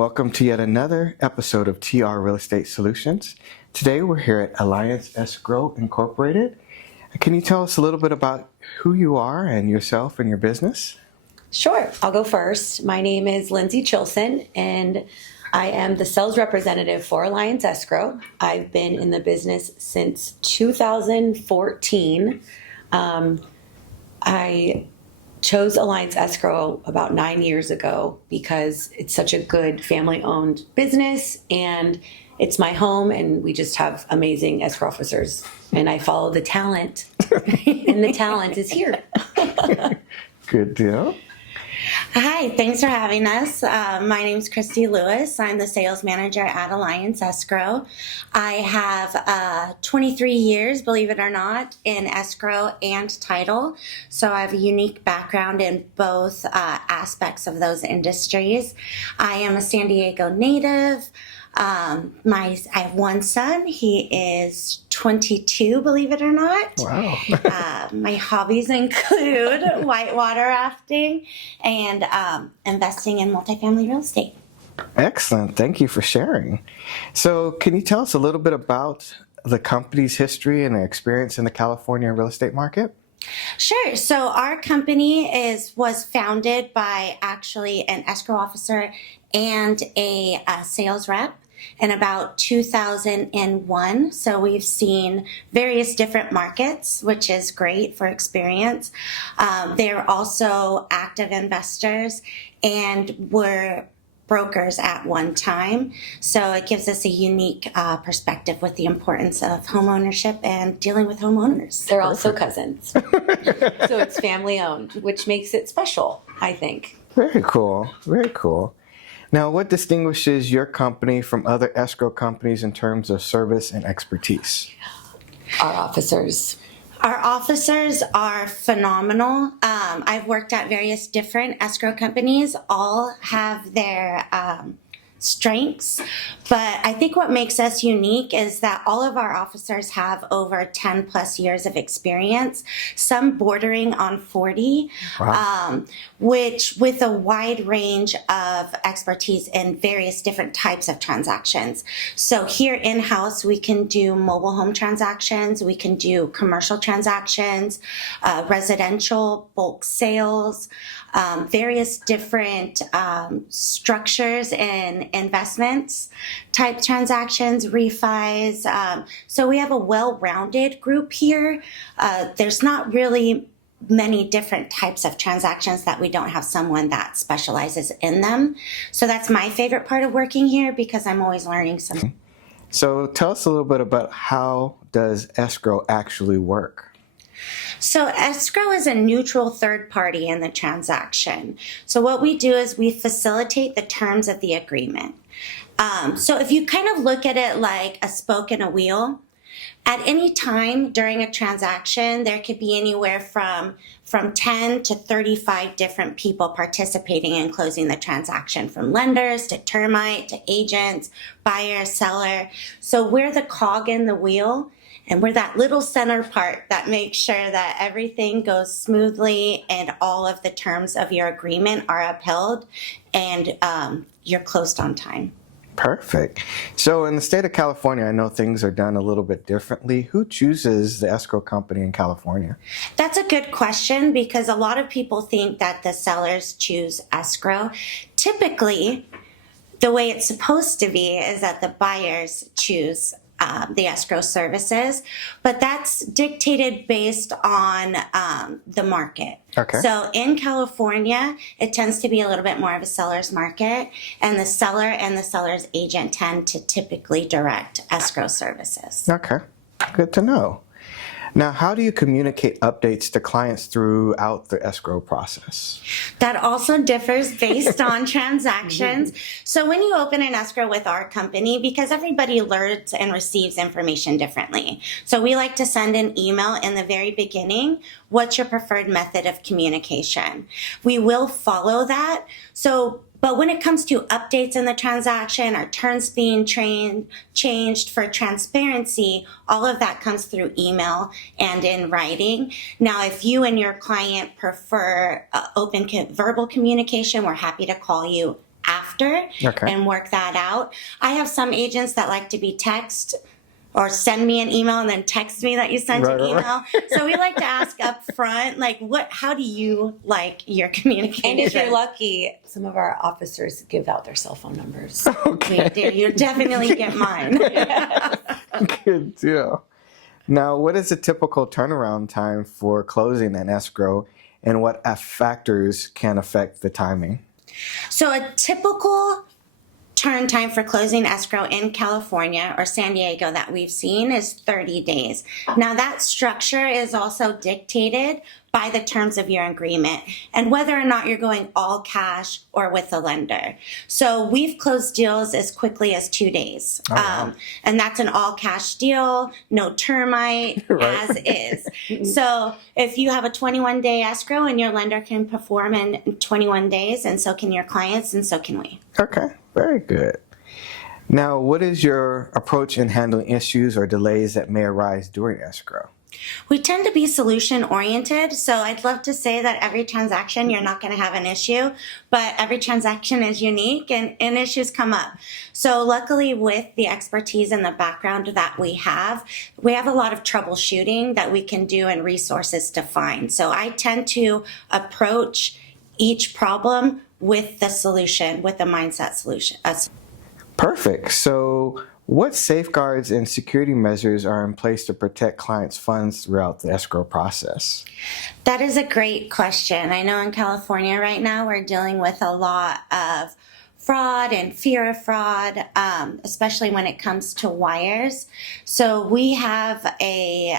welcome to yet another episode of TR Real Estate Solutions. Today we're here at Alliance Escrow Incorporated. Can you tell us a little bit about who you are and yourself and your business? Sure, I'll go first. My name is Lindsay Chilson, and I am the sales representative for Alliance Escrow. I've been in the business since 2014. I chose Alliance Escrow about 9 years ago because it's such a good family-owned business, and it's my home, and we just have amazing escrow officers. And I follow the talent, and the talent is here. Good deal. Hi, thanks for having us. My name is Kristi Lewis. I'm the sales manager at Alliance Escrow. I have 23 years, believe it or not, in escrow and title. So I have a unique background in both aspects of those industries. I am a San Diego native. I have one son. He is 22, believe it or not. Wow. My hobbies include whitewater rafting and investing in multifamily real estate. Excellent. Thank you for sharing. So can you tell us a little bit about the company's history and experience in the California real estate market? Sure. So our company was founded by actually an escrow officer and a sales rep in about 2001. So we've seen various different markets, which is great for experience. They're also active investors and were brokers at one time. So it gives us a unique perspective with the importance of home ownership and dealing with homeowners. They're also cousins. So it's family owned, which makes it special, I think. Very cool. Very cool. Now, what distinguishes your company from other escrow companies in terms of service and expertise? Our officers. Our officers are phenomenal. I've worked at various different escrow companies. All have their strengths, but I think what makes us unique is that all of our officers have over 10 plus years of experience, some bordering on 40, Wow. which with a wide range of expertise in various different types of transactions. So here in-house, we can do mobile home transactions, we can do commercial transactions, residential, bulk sales, various different structures and investments type transactions, refis. So we have a well-rounded group here. There's not really many different types of transactions that we don't have someone that specializes in them. So that's my favorite part of working here because I'm always learning something. So tell us a little bit about how does escrow actually work? So escrow is a neutral third party in the transaction. So what we do is we facilitate the terms of the agreement. So if you kind of look at it like a spoke in a wheel, at any time during a transaction, there could be anywhere from 10 to 35 different people participating in closing the transaction, from lenders to termite to agents, buyer, seller. So we're the cog in the wheel, and we're that little center part that makes sure that everything goes smoothly and all of the terms of your agreement are upheld and you're closed on time. Perfect. So in the state of California, I know things are done a little bit differently. Who chooses the escrow company in California? That's a good question because a lot of people think that the sellers choose escrow. Typically, the way it's supposed to be is that the buyers choose the escrow services, but that's dictated based on the market. Okay. So in California, it tends to be a little bit more of a seller's market, and the seller and the seller's agent tend to typically direct escrow services. Okay, good to know. Now, how do you communicate updates to clients throughout the escrow process? That also differs based on transactions. So when you open an escrow with our company, because everybody learns and receives information differently. So we like to send an email in the very beginning. What's your preferred method of communication? We will follow that. But when it comes to updates in the transaction or terms being changed for transparency, all of that comes through email and in writing. Now, if you and your client prefer open verbal communication, we're happy to call you after after Okay. and work that out. I have some agents that like to be text or send me an email and then text me that you sent an email. So we like to ask up front, like, how do you like your communication? And if you're lucky, some of our officers give out their cell phone numbers. We do. You definitely get mine. Good deal. Now, what is a typical turnaround time for closing an escrow, and what factors can affect the timing? So a typical turn time for closing escrow in California or San Diego that we've seen is 30 days. Now that structure is also dictated by the terms of your agreement and whether or not you're going all cash or with a lender. So we've closed deals as quickly as 2 days. Oh, wow. And that's an all cash deal, no termite, Right. as is. So if you have a 21-day escrow and your lender can perform in 21 days, and so can your clients, and so can we. Okay, very good. Now, what is your approach in handling issues or delays that may arise during escrow? We tend to be solution oriented, so I'd love to say that every transaction you're not going to have an issue, but every transaction is unique and issues come up. So luckily with the expertise and the background that we have a lot of troubleshooting that we can do and resources to find. So I tend to approach each problem with the solution, with the mindset solution. Perfect. So, what safeguards and security measures are in place to protect clients' funds throughout the escrow process? That is a great question. I know in California right now we're dealing with a lot of fraud and fear of fraud, especially when it comes to wires. So we have a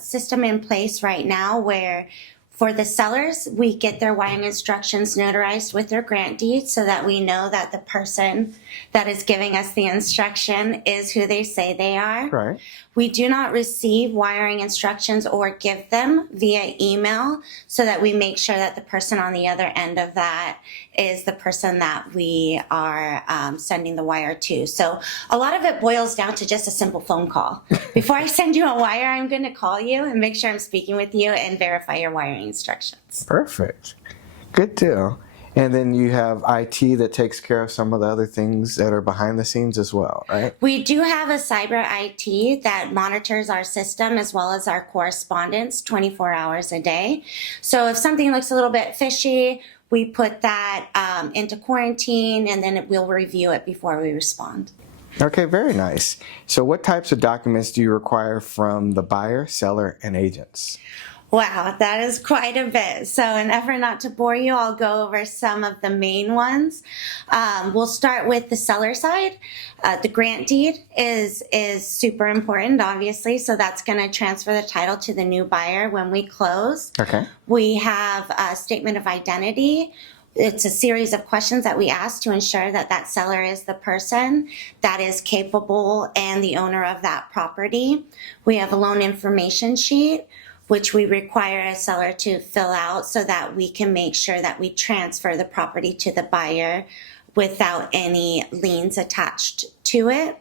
system in place right now where for the sellers, we get their wiring instructions notarized with their grant deed so that we know that the person that is giving us the instruction is who they say they are. Right. We do not receive wiring instructions or give them via email so that we make sure that the person on the other end of that is the person that we are sending the wire to. So a lot of it boils down to just a simple phone call. Before I send you a wire, I'm going to call you and make sure I'm speaking with you and verify your wiring instructions. Perfect. Good deal. And then you have IT that takes care of some of the other things that are behind the scenes as well, right? We do have a cyber IT that monitors our system as well as our correspondence 24 hours a day. So if something looks a little bit fishy, we put that into quarantine and then we'll review it before we respond. Okay, very nice. So what types of documents do you require from the buyer, seller, and agents? Wow, that is quite a bit. So in effort not to bore you, I'll go over some of the main ones. We'll start with the seller side. The grant deed is super important, obviously. So that's going to transfer the title to the new buyer when we close. Okay. We have a statement of identity. It's a series of questions that we ask to ensure that that seller is the person that is capable and the owner of that property. We have a loan information sheet, which we require a seller to fill out so that we can make sure that we transfer the property to the buyer without any liens attached to it.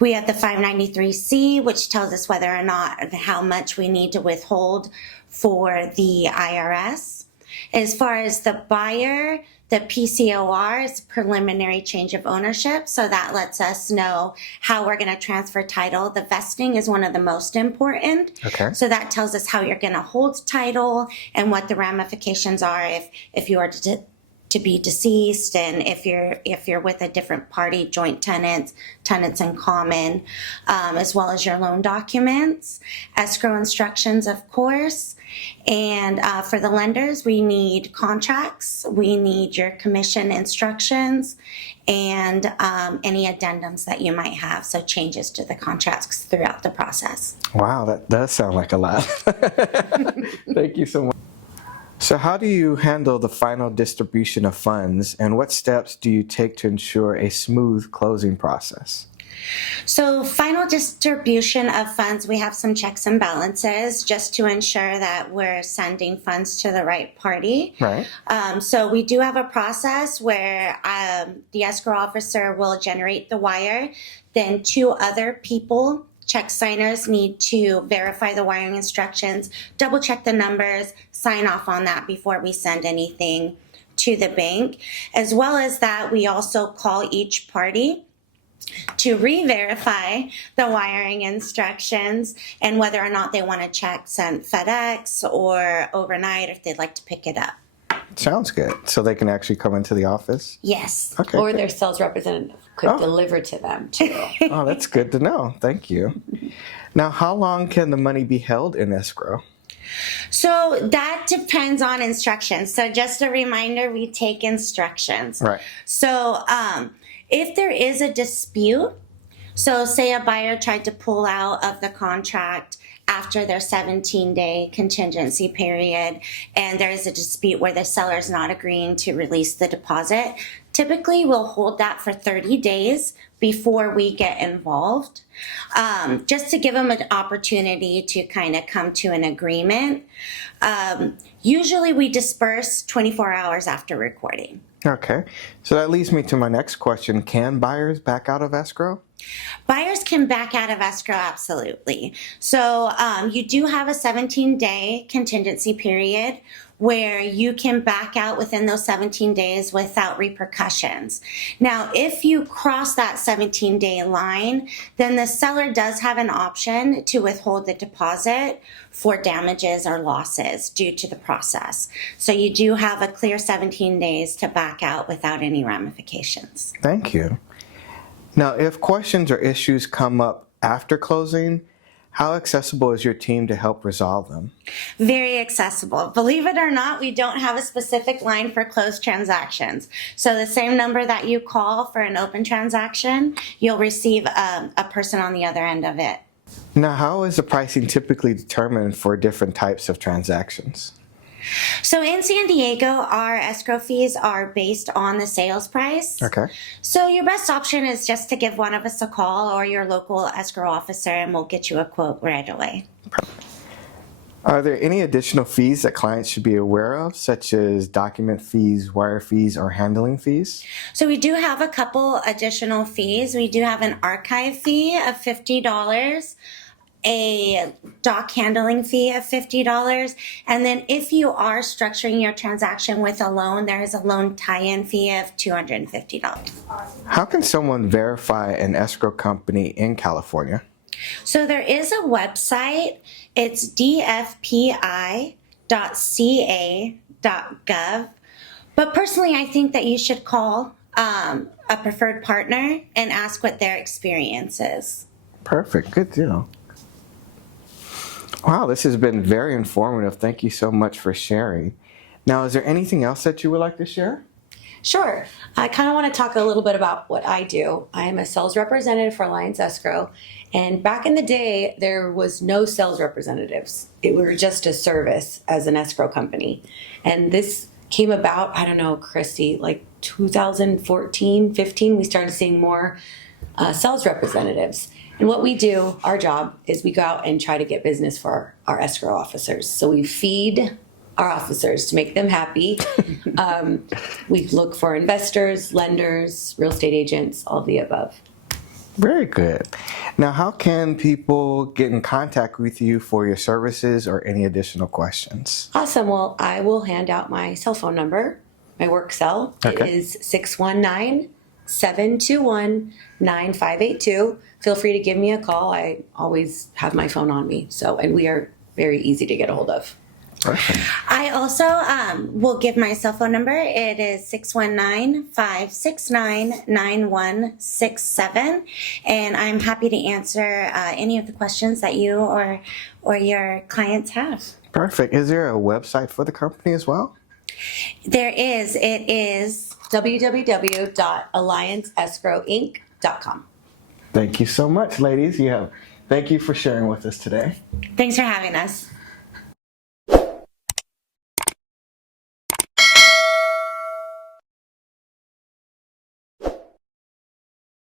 We have the 593C, which tells us whether or not and how much we need to withhold for the IRS. As far as the buyer, the PCOR is preliminary change of ownership, so that lets us know how we're going to transfer title. The vesting is one of the most important. Okay. So that tells us how you're going to hold title and what the ramifications are if you are to be deceased and if you're with a different party, joint tenants in common, as well as your loan documents, escrow instructions, of course. And for the lenders, we need contracts, we need your commission instructions, and any addendums that you might have, so changes to the contracts throughout the process. Wow, that does sound like a lot. Thank you so much. So how do you handle the final distribution of funds, and what steps do you take to ensure a smooth closing process? So final distribution of funds, we have some checks and balances just to ensure that we're sending funds to the right party. Right. So we do have a process where the escrow officer will generate the wire, then two other people, check signers, need to verify the wiring instructions, double check the numbers, sign off on that before we send anything to the bank. As well as that, we also call each party to re-verify the wiring instructions and whether or not they want a check sent FedEx or overnight if they'd like to pick it up. Sounds good. So they can actually come into the office? Yes. Okay. Or their sales representative could deliver to them too. Oh, that's good to know. Thank you. Now, how long can the money be held in escrow? So that depends on instructions. So just a reminder, we take instructions. Right. So if there is a dispute, so say a buyer tried to pull out of the contract after their 17-day contingency period and there is a dispute where the seller is not agreeing to release the deposit, typically we'll hold that for 30 days before we get involved, just to give them an opportunity to kind of come to an agreement. Usually we disperse 24 hours after recording. Okay. So that leads me to my next question. Can buyers back out of escrow? Buyers can back out of escrow, absolutely. So you do have a 17-day contingency period where you can back out within those 17 days without repercussions. Now, if you cross that 17-day line, then the seller does have an option to withhold the deposit for damages or losses due to the process. So you do have a clear 17 days to back out without any ramifications. Thank you. Now, if questions or issues come up after closing, how accessible is your team to help resolve them? Very accessible. Believe it or not, we don't have a specific line for closed transactions. So the same number that you call for an open transaction, you'll receive a person on the other end of it. Now, how is the pricing typically determined for different types of transactions? So in San Diego, our escrow fees are based on the sales price. Okay. So your best option is just to give one of us a call or your local escrow officer and we'll get you a quote right away. Are there any additional fees that clients should be aware of, such as document fees, wire fees, or handling fees? So we do have a couple additional fees. We do have an archive fee of $50. A doc handling fee of $50. And then if you are structuring your transaction with a loan, there is a loan tie-in fee of $250. How can someone verify an escrow company in California? So there is a website. It's dfpi.ca.gov. But personally, I think that you should call a preferred partner and ask what their experience is. Perfect. Good deal. Wow, this has been very informative. Thank you so much for sharing. Now, is there anything else that you would like to share? Sure. I kind of want to talk a little bit about what I do. I am a sales representative for Alliance Escrow. And back in the day, there was no sales representatives. We were just a service as an escrow company. And this came about, I don't know, Kristi, like 2014, 15, we started seeing more sales representatives. And what we do, our job, is we go out and try to get business for our escrow officers. So we feed our officers to make them happy. We look for investors, lenders, real estate agents, all of the above. Very good. Now, how can people get in contact with you for your services or any additional questions? Awesome. Well, I will hand out my cell phone number, my work cell. Okay. It is 619-721-9582. Feel free to give me a call. I always have my phone on me. And we are very easy to get a hold of. Perfect. I also will give my cell phone number. It is 619-569-9167. And I'm happy to answer any of the questions that you or your clients have. Perfect. Is there a website for the company as well? There is. It is www.allianceescrowinc.com. Thank you so much, ladies. Thank you for sharing with us today. Thanks for having us.